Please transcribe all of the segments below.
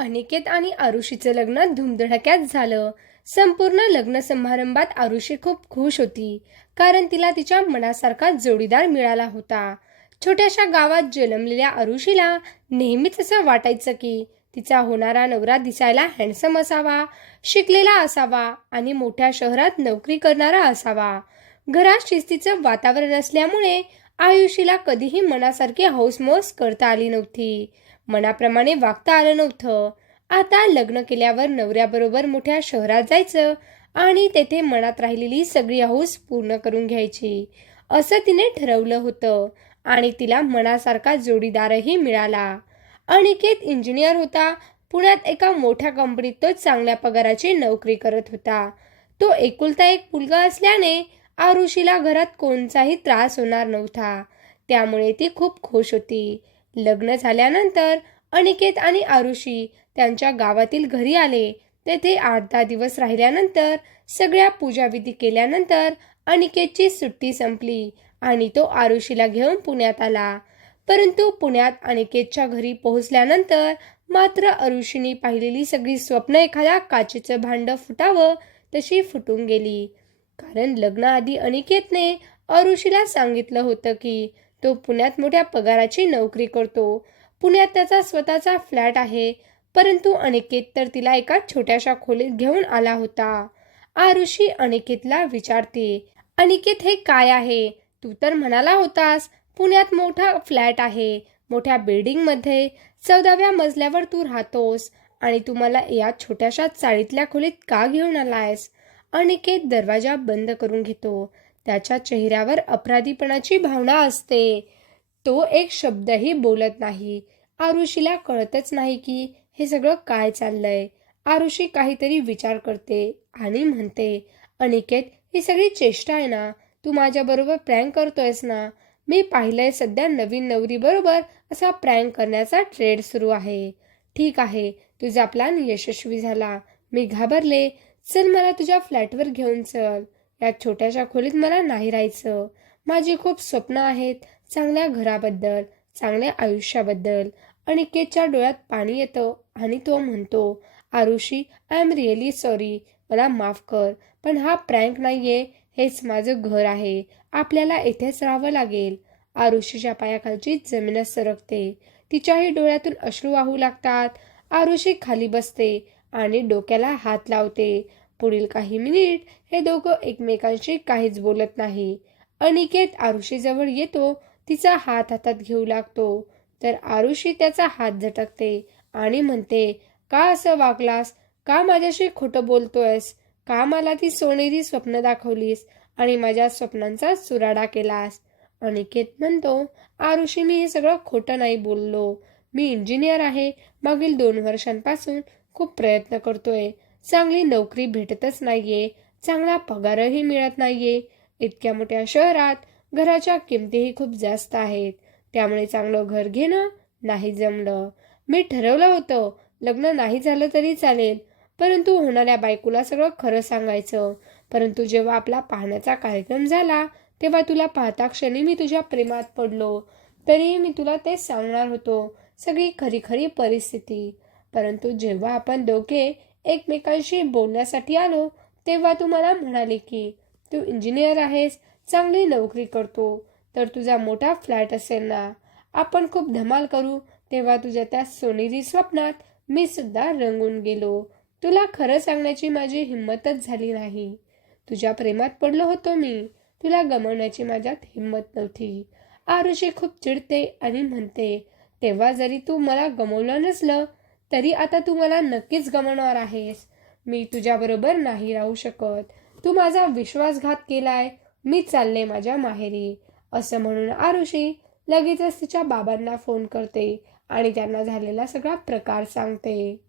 अनिकेत आणि आरुषीचं लग्न धुमधडक्यात झालं. संपूर्ण लग्न समारंभात आरुषी खूप खुश होती कारण तिला तिच्या मनासारखा जोडीदार मिळाला होता. छोट्याशा गावात जन्मलेल्या आरुषीला नेहमीच असं वाटायचं की तिचा होणारा नवरा दिसायला हँडसम असावा शिकलेला असावा आणि मोठ्या शहरात नोकरी करणारा असावा. घरात शिस्तीचं वातावरण असल्यामुळे आयुषीला कधीही मनासारखी हौसमौस करता आली नव्हती. मनाप्रमाणे वागता आलं नव्हतं. आता लग्न केल्यावर नवऱ्याबरोबर मोठ्या शहरात जायचं आणि तेथे मनात राहिलेली सगळी हौस पूर्ण करून घ्यायची. असं तिने ठरवलं होतं आणि तिला मनासारखा जोडीदारही मिळाला. अनिकेत इंजिनियर होता. पुण्यात एका मोठ्या कंपनीत तो चांगल्या पगाराची नोकरी करत होता. तो एकुलता एक मुलगा असल्याने आरुषीला घरात कोणताही त्रास होणार नव्हता. त्यामुळे ती खूप खुश होती. लग्न झाल्यानंतर अनिकेत आणि आरुषी त्यांच्या गावातील घरी आले. तेथे आठ दहा दिवस राहिल्यानंतर सगळ्या पूजाविधी केल्यानंतर अनिकेतची सुट्टी संपली आणि तो आरुषीला घेऊन पुण्यात आला. परंतु पुण्यात अनिकेतच्या घरी पोहोचल्यानंतर मात्र अरुषीने पाहिलेली सगळी स्वप्न एखाद्या काचेचं भांडं फुटावं तशी फुटून गेली. कारण लग्नाआधी अनिकेतने अरुषीला सांगितलं होतं की तो पुण्यात मोठ्या पगाराची नोकरी करतो. पुण्यात त्याचा स्वतःचा फ्लॅट आहे. परंतु अनिकेत तर तिला एका छोट्याशा खोलीत घेऊन आला होता. आरुषी अनिकेतला विचारते अनिकेत हे काय आहे? तू तर म्हणाला होतास पुण्यात मोठा फ्लॅट आहे. मोठ्या बिल्डिंगमध्ये चौदाव्या मजल्यावर तू राहतोस आणि तू मला या छोट्याशा चाळीतल्या खोलीत का घेऊन आलायस? अनिकेत दरवाजा बंद करून घेतो. त्याच्या चेहऱ्यावर अपराधीपणाची भावना असते. तो एक शब्दही बोलत नाही. आरुषीला कळतच नाही की हे सगळं काय चाललंय. आरुषी काहीतरी विचार करते आणि म्हणते अनिकेत ही सगळी चेष्टा आहे ना? तू माझ्याबरोबर प्रँक करतोयस ना? मी पाहिलंय सध्या नवीन नवरीबरोबर असा प्रँक करण्याचा ट्रेड सुरू आहे. ठीक आहे तुझा प्लॅन यशस्वी झाला. मी घाबरले. चल मला तुझ्या फ्लॅटवर घेऊन चल. या छोट्याशा खोलीत मला नाही राहायचं. माझी खूप स्वप्न आहेत. चांगल्या घराबद्दल चांगल्या आयुष्याबद्दल. अनिकेतच्या डोळ्यात पाणी येतं आणि तो म्हणतो Arushi I am really sorry मला माफ कर. पण हा प्रँक नाहीये. हेच माझं घर आहे. आपल्याला इथेच राहावं लागेल. आरुषीच्या पायाखालची जमीनच सरकते. तिच्याही डोळ्यातून अश्रू वाहू लागतात. आरुषी खाली बसते आणि डोक्याला हात लावते. पुढील काही मिनिट हे दोघं एकमेकांशी काहीच बोलत नाही. अनिकेत आरुषीजवळ येतो तिचा हात हातात घेऊ लागतो. तर आरुषी त्याचा हात झटकते आणि म्हणते का असं वागलास? का माझ्याशी खोटं बोलतोयस? का मला ती सोनेरी स्वप्न दाखवलीस आणि माझ्या स्वप्नांचा सुराडा केलास? अनिकेत म्हणतो आरुषी मी हे सगळं खोटं नाही बोललो. मी इंजिनियर आहे. मागील दोन वर्षांपासून खूप प्रयत्न करतोय. चांगली नोकरी भेटतच नाहीये. चांगला पगारही मिळत नाहीये. इतक्या मोठ्या शहरात घराच्या किमतीही खूप जास्त आहेत. त्यामुळे चांगलं घर घेणं नाही जमलं. मी ठरवलं होतं लग्न नाही झालं तरी चालेल परंतु होणाऱ्या बायकोला सगळं खरं सांगायचं. परंतु जेव्हा आपला पाहण्याचा कार्यक्रम झाला तेव्हा तुला पाहता क्षणी मी तुझ्या प्रेमात पडलो. तरीही मी तुला ते सांगणार होतो सगळी खरी खरी परिस्थिती. परंतु जेव्हा आपण दोघे एकमेकांशी बोलण्यासाठी आलो तेव्हा तू मला म्हणाले की तू इंजिनियर आहेस चांगली नोकरी करतो तर तुझा मोठा फ्लॅट असेल ना आपण खूप धमाल करू. तेव्हा तुझ्या त्या सोनेरी स्वप्नात मी सुद्धा रंगून गेलो. तुला खरं सांगण्याची माझी हिंमतच झाली नाही. तुझ्या प्रेमात पडलो होतो मी. तुला गमवण्याची माझ्यात हिंमत नव्हती. आरुषी खूप चिडते आणि म्हणते तेव्हा जरी तू मला गमवलं नसलं तरी आता तू मला नक्कीच गमवणार आहेस. मी तुझ्याबरोबर नाही राहू शकत. तू माझा विश्वासघात केलाय. मी चालले माझ्या माहेरी. असं म्हणून आरुषी लगेचच तिच्या बाबांना फोन करते आणि त्यांना झालेला सगळा प्रकार सांगते.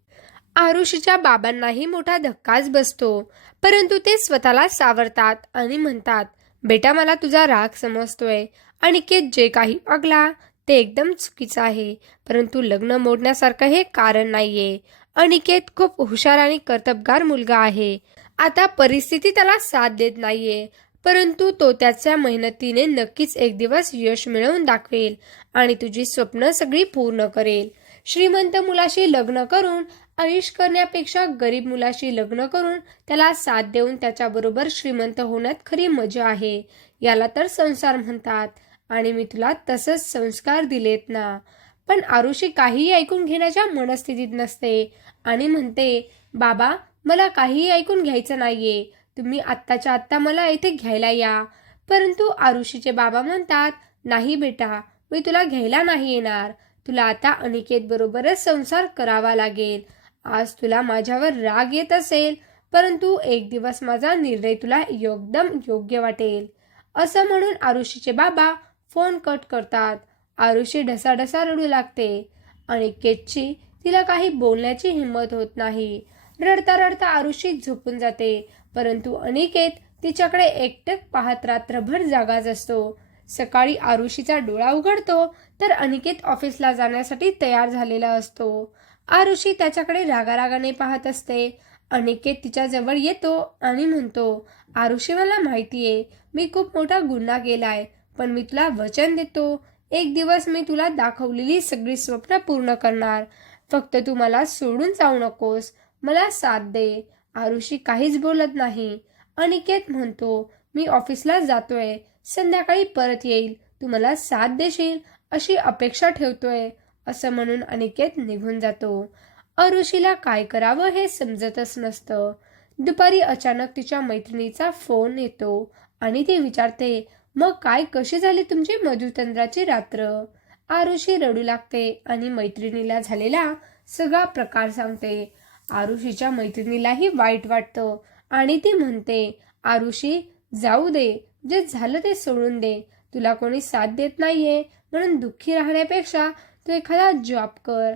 आरुषीच्या बाबांनाही मोठा धक्काच बसतो. परंतु ते स्वतःला सावरतात आणि म्हणतात बेटा मला तुझा राग समजतोय. अनिकेत जे काही वागला ते एकदम चुकीचं आहे. परंतु लग्न मोडण्यासारखं हे कारण नाहीये. अनिकेत खूप हुशार आणि कर्तबगार मुलगा आहे. आता परिस्थिती त्याला साथ देत नाहीये. परंतु तो त्याच्या मेहनतीने नक्कीच एक दिवस यश मिळवून दाखवेल आणि तुझी स्वप्न सगळी पूर्ण करेल. श्रीमंत मुलाशी लग्न करून आयुष करण्यापेक्षा गरीब मुलाशी लग्न करून त्याला साथ देऊन त्याच्याबरोबर श्रीमंत होण्यात खरी मजा आहे. याला तर संसार म्हणतात आणि मी तुला तसंच संस्कार दिलेत ना. पण आरुषी काहीही ऐकून घेण्याच्या मनस्थितीत नसते. आणि म्हणते बाबा मला काहीही ऐकून घ्यायचं नाहीये. तुम्ही आत्ताच्या आत्ता मला इथे घ्यायला या. परंतु आरुषीचे बाबा म्हणतात नाही बेटा मी तुला घ्यायला नाही येणार. तुला आता अनिकेत बरोबरच संसार करावा लागेल. आज तुला माझ्यावर राग येत असेल परंतु एक दिवस माझा निर्णय तुला एकदम योग्य वाटेल. असं म्हणून आरुषीचे बाबा फोन कट करतात. आरुषी ढसाढसा रडू लागते अनिकेतची तिला काही बोलण्याची हिंमत होत नाही. रडता रडता आरुषी झोपून जाते परंतु अनिकेत तिच्याकडे एकटक पाहत रात्रभर जागाच असतो. सकाळी आरुषीचा डोळा उघडतो तर अनिकेत ऑफिसला जाण्यासाठी तयार झालेला असतो. आरुषी त्याच्याकडे रागारागाने पाहत असते. अनिकेत तिच्याजवळ येतो आणि म्हणतो आरुषी मला माहितीये मी खूप मोठा गुन्हा केलाय पण मी तुला वचन देतो. एक दिवस मी तुला दाखवलेली सगळी स्वप्न पूर्ण करणार. फक्त तू मला सोडून जाऊ नकोस. मला साथ दे. आरुषी काहीच बोलत नाही. अनिकेत म्हणतो मी ऑफिसला जातोय. संध्याकाळी परत येईल. तू मला साथ देशील अशी अपेक्षा ठेवतोय. असं म्हणून अनिकेत निघून जातो. अरुषीला काय करावं हे समजतच नसतं. दुपारी अचानक तिच्या मैत्रिणीचा फोन येतो आणि ती विचारते मग काय कशी झाली तुमची मधुचंद्राची रात्र? आरुषी रडू लागते आणि मैत्रिणीला झालेला सगळा प्रकार सांगते. आरुषीच्या मैत्रिणीलाही वाईट वाटतं आणि ती म्हणते आरुषी जाऊ दे. जे झालं ते सोडून दे. तुला कोणी साथ देत नाहीये. म्हणून दुःखी राहण्यापेक्षा तू एखादा जॉब कर.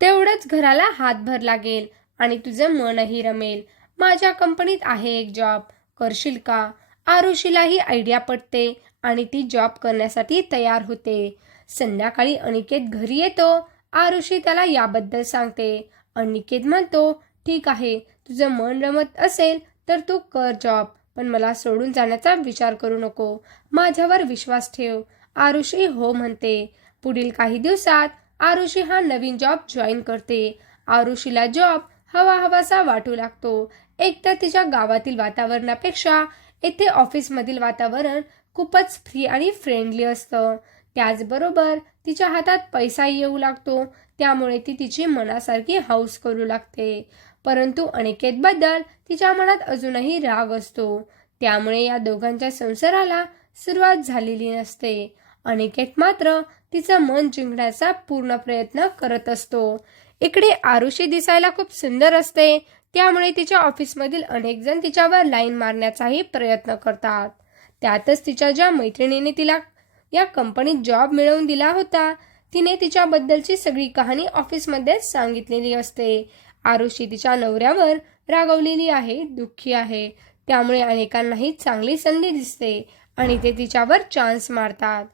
तेवढंच घराला हातभर लागेल आणि तुझं मनही रमेल. माझ्या कंपनीत आहे एक जॉब. करशील का? आरुषीलाही आयडिया पटते आणि ती जॉब करण्यासाठी तयार होते. संध्याकाळी अनिकेत घरी येतो. आरुषी त्याला याबद्दल सांगते. अनिकेत म्हणतो ठीक आहे तुझं मन रमत असेल तर तू कर जॉब पण मला सोडून जाण्याचा विचार करू नको. माझ्यावर विश्वास ठेव. आरुषी हो म्हणते. पुढील काही दिवसात आरुषी हा नवीन जॉब जॉईन करते. आरुषीला जॉब हवा हवासा वाटू लागतो. एकतर तिच्या गावातील वातावरणापेक्षा येथे ऑफिसमधील वातावरण खूपच फ्री आणि फ्रेंडली असतं. त्याचबरोबर तिच्या हातात पैसाही येऊ लागतो. त्यामुळे ती तिची मनासारखी हाऊस करू लागते. परंतु अनिकेतबद्दल तिच्या मनात अजूनही राग असतो. त्यामुळे या दोघांच्या संसाराला सुरुवात झालेली नसते. अनिकेत मात्र तिचं मन जिंकण्याचा पूर्ण प्रयत्न करत असतो. इकडे आरुषी दिसायला खूप सुंदर असते. त्यामुळे तिच्या ऑफिसमधील अनेक जण तिच्यावर लाईन मारण्याचाही प्रयत्न करतात. त्यातच तिच्या ज्या मैत्रिणीने तिला या कंपनीत जॉब मिळवून दिला होता तिने तिच्याबद्दलची सगळी कहाणी ऑफिसमध्ये सांगितलेली असते. आरुषी तिच्या नवऱ्यावर रागवलेली आहे दुःखी आहे. त्यामुळे अनेकांनाही चांगली संधी दिसते आणि ते तिच्यावर चान्स मारतात.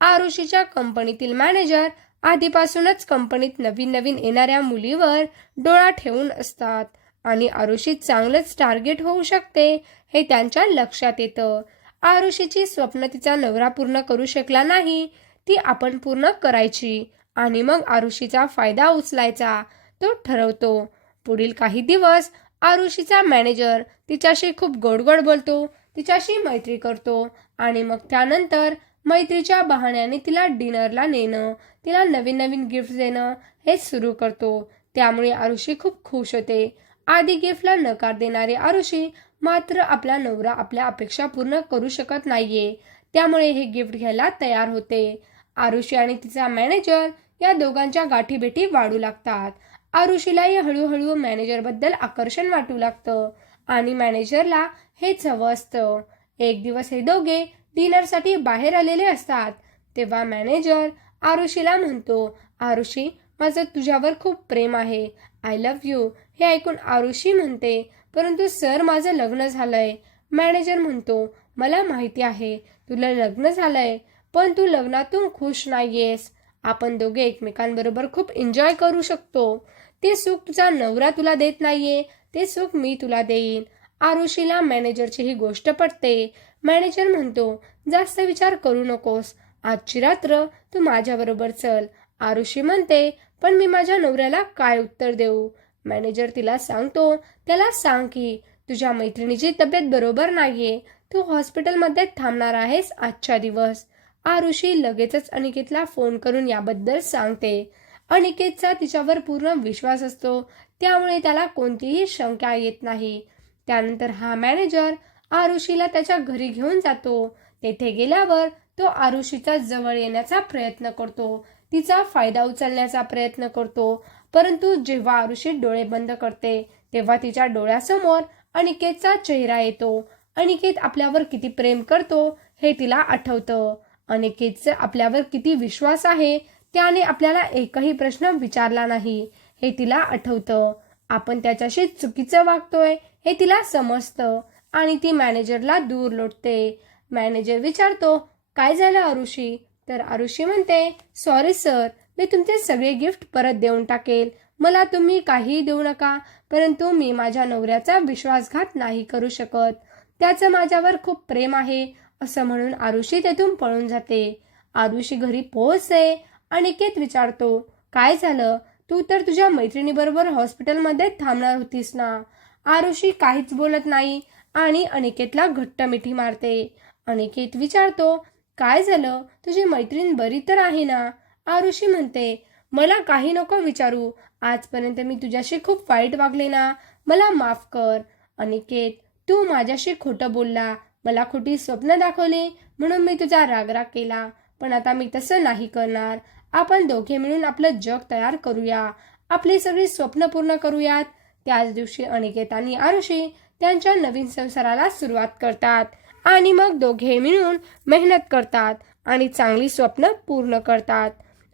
आरुषीच्या कंपनीतील मॅनेजर आधीपासूनच कंपनीत नवीन नवीन येणाऱ्या मुलीवर डोळा ठेवून असतात. आणि आरुषी चांगलंच टार्गेट होऊ शकते हे त्यांच्या लक्षात येतं. आरुषीची स्वप्न तिचा नवरा पूर्ण करू शकला नाही ती आपण पूर्ण करायची आणि मग आरुषीचा फायदा उचलायचा तो ठरवतो. पुढील काही दिवस आरुषीचा मॅनेजर तिच्याशी खूप गोड गोड बोलतो तिच्याशी मैत्री करतो आणि मग त्यानंतर मैत्रीच्या बहाण्याने तिला डिनरला नेणं तिला नवीन नवीन गिफ्ट देणं हे सुरू करतो. त्यामुळे आरुषी खूप खुश होते. आधी गिफ्टला नकार देणारी आरुषी मात्र आपला नवरा आपल्या अपेक्षा पूर्ण करू शकत नाहीये. त्यामुळे हे गिफ्ट घ्यायला तयार होते. आरुषी आणि तिचा मॅनेजर या दोघांच्या गाठीभेटी वाढू लागतात. आरुषीलाही हळूहळू मॅनेजरबद्दल आकर्षण वाटू लागतं आणि मॅनेजरला हेच हवं असतं. एक दिवस हे दोघे डिनरसाठी बाहेर आलेले असतात. तेव्हा मॅनेजर आरुषीला म्हणतो आरुषी माझं तुझ्यावर खूप प्रेम आहे. आय लव्ह यू हे ऐकून आरुषी म्हणते परंतु सर माझं लग्न झालंय. मॅनेजर म्हणतो मला माहिती आहे तुला लग्न झालंय पण तू लग्नातून खुश नाहीयेस. आपण दोघे एकमेकांबरोबर खूप एन्जॉय करू शकतो. ते सुख तुझा नवरा तुला देत नाहीये ते सुख मी तुला देईन. आरुषीला मॅनेजरची ही गोष्ट पटते. मॅनेजर म्हणतो जास्त विचार करू नकोस. आजची रात्र तू माझ्याबरोबर चल. आरुषी म्हणते पण मी माझ्या नवऱ्याला काय उत्तर देऊ? मॅनेजर तिला सांगतो त्याला सांग की तुझ्या मैत्रिणीची तब्येत बरोबर नाहीये. तू हॉस्पिटलमध्ये थांबणार आहेस आजच्या दिवस. आरुषी लगेचच अनिकेतला फोन करून याबद्दल सांगते. अनिकेतचा तिच्यावर पूर्ण विश्वास असतो त्यामुळे त्याला कोणतीही शंका येत नाही. त्यानंतर हा मॅनेजर आरुषीला त्याच्या घरी घेऊन जातो. तेथे गेल्यावर तो आरुषीचा जवळ येण्याचा प्रयत्न करतो. तिचा फायदा उचलण्याचा प्रयत्न करतो. परंतु जेव्हा आरुषी डोळे बंद करते तेव्हा तिच्या डोळ्यासमोर अनिकेतचा चेहरा येतो. अनिकेत आपल्यावर किती प्रेम करतो हे तिला आठवतं. अनिकेतचं आपल्यावर किती विश्वास आहे त्याने आपल्याला एकही प्रश्न विचारला नाही हे तिला आठवतं. आपण त्याच्याशी चुकीचं वागतोय हे तिला समजतं आणि ती मॅनेजरला दूर लोटते. मॅनेजर विचारतो काय झालं अरुषी? तर आरुषी म्हणते सॉरी सर मी तुमचे सगळे गिफ्ट परत देऊन टाकेल. मला तुम्ही काहीही देऊ नका परंतु मी माझ्या नवऱ्याचा विश्वासघात नाही करू शकत. त्याचं माझ्यावर खूप प्रेम आहे असं म्हणून आरुषी तेथून पळून जाते. आरुषी घरी पोहोचते अनिकेत विचारतो काय झालं? तू तर तुझ्या मैत्रिणीबरोबर हॉस्पिटलमध्ये थांबणार होतीस ना? आरुषी काहीच बोलत नाही आणि अनिकेतला घट्ट मिठी मारते. अनिकेत विचारतो काय झालं? तुझी मैत्रीण बरी तर आहे ना? आरुषी म्हणते मला काही नको विचारू. आजपर्यंत मी तुझ्याशी खूप वाईट वागले ना. मला माफ कर. अनिकेत तू माझ्याशी खोटं बोलला. मला खोटी स्वप्न दाखवली. म्हणून मी तुझा रागराग केला. पण आता मी तसं नाही करणार. आपण दोघे मिळून आपलं जग तयार करूया. आपली सगळी स्वप्न पूर्ण करूयात. त्याच दिवशी अनिकेत आणि आरुषी त्यांच्या नवीन संसाराला सुरुवात करतात. आणि मग दोघे मिळून मेहनत करतात आणि चांगली स्वप्न पूर्ण करतात.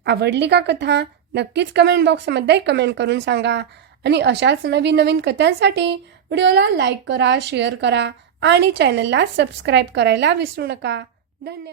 आवडली का कथा? नक्कीच कमेंट बॉक्समध्ये कमेंट करून सांगा. आणि अशाच नवीन नवीन कथांसाठी व्हिडिओला लाईक करा शेअर करा आणि चॅनलला सबस्क्राईब करायला विसरू नका. धन्यवाद.